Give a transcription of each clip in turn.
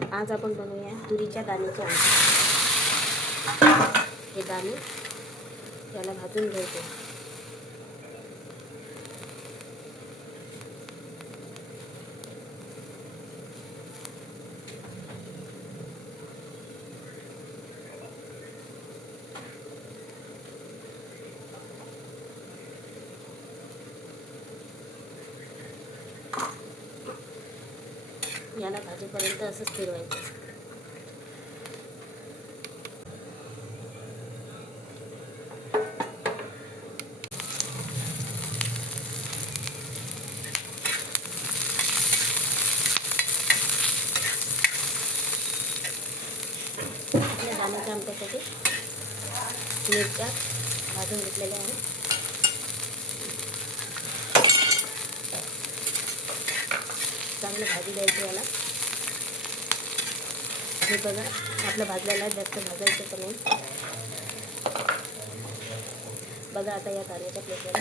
आज आपण बनवूया तुरीच्या दाण्याची आमटी. हे दाणे त्याला भाजून घ्यायचे. याला भाजीपर्यंत असंच फिरवायचं. आपल्या दाण्याच्या मिरच्या भाजून घेतलेल्या आहेत. चांगलं भाजी द्यायची याला. हे बघा आपलं भाजलेला जास्त भाजायचं पण नाही. बघा आता या दाण्याच्या प्लेटवर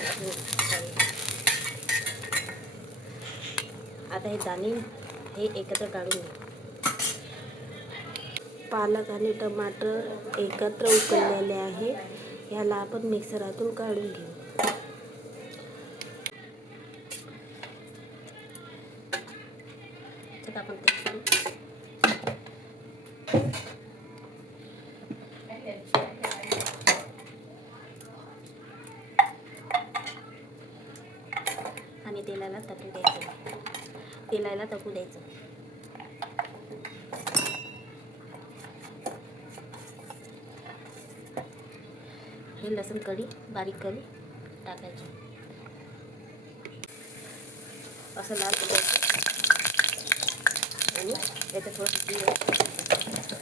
आता हे दाणे हे एकत्र काढून घेऊ पालक आणि टमाटर एकत्र उकळलेले आहे. याला आपण मिक्सरातून काढून घेऊ. आता आपण ते करू. आणि तेलाला तकू द्यायचं तेलाला तकू द्यायचं हे लसूण कढी बारीक करी टाकायची असं लाल करायचं आणि याच्यात थोडंसं जीर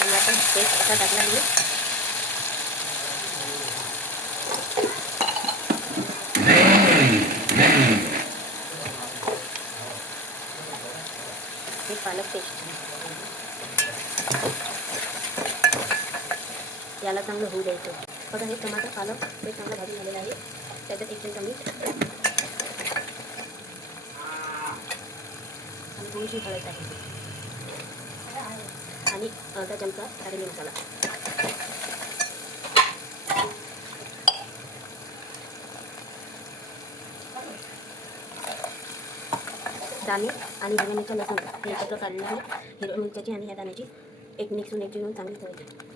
टमाटर पेस्ट असा टाकला मी हे पालक पेस्ट याला चांगलं होऊ द्यायचं. बघा हे टमाटर पालक हे चांगलं भाजून झालेलं आहे. त्याच्यात एक चमचा मीठ आणि थोडीशी हळद आहे. आणि अर्धा चमचा काढलेली मसाला. दाणे आणि हिरव्या मिरच्या लसूण हे एकत्र काढलेलं आहे. हिरव्या मिरच्याची आणि ह्या दाण्याची एक मिक्सून एक मिळून चांगली चव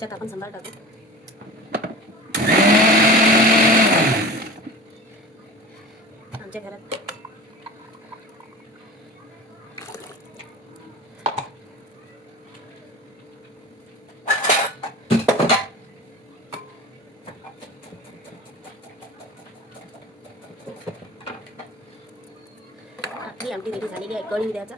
त्याच्यात आपण सांबार टाकू. आमच्या घरात. आपली आमटी रेडी झालेली आहे. कढी द्यायचा.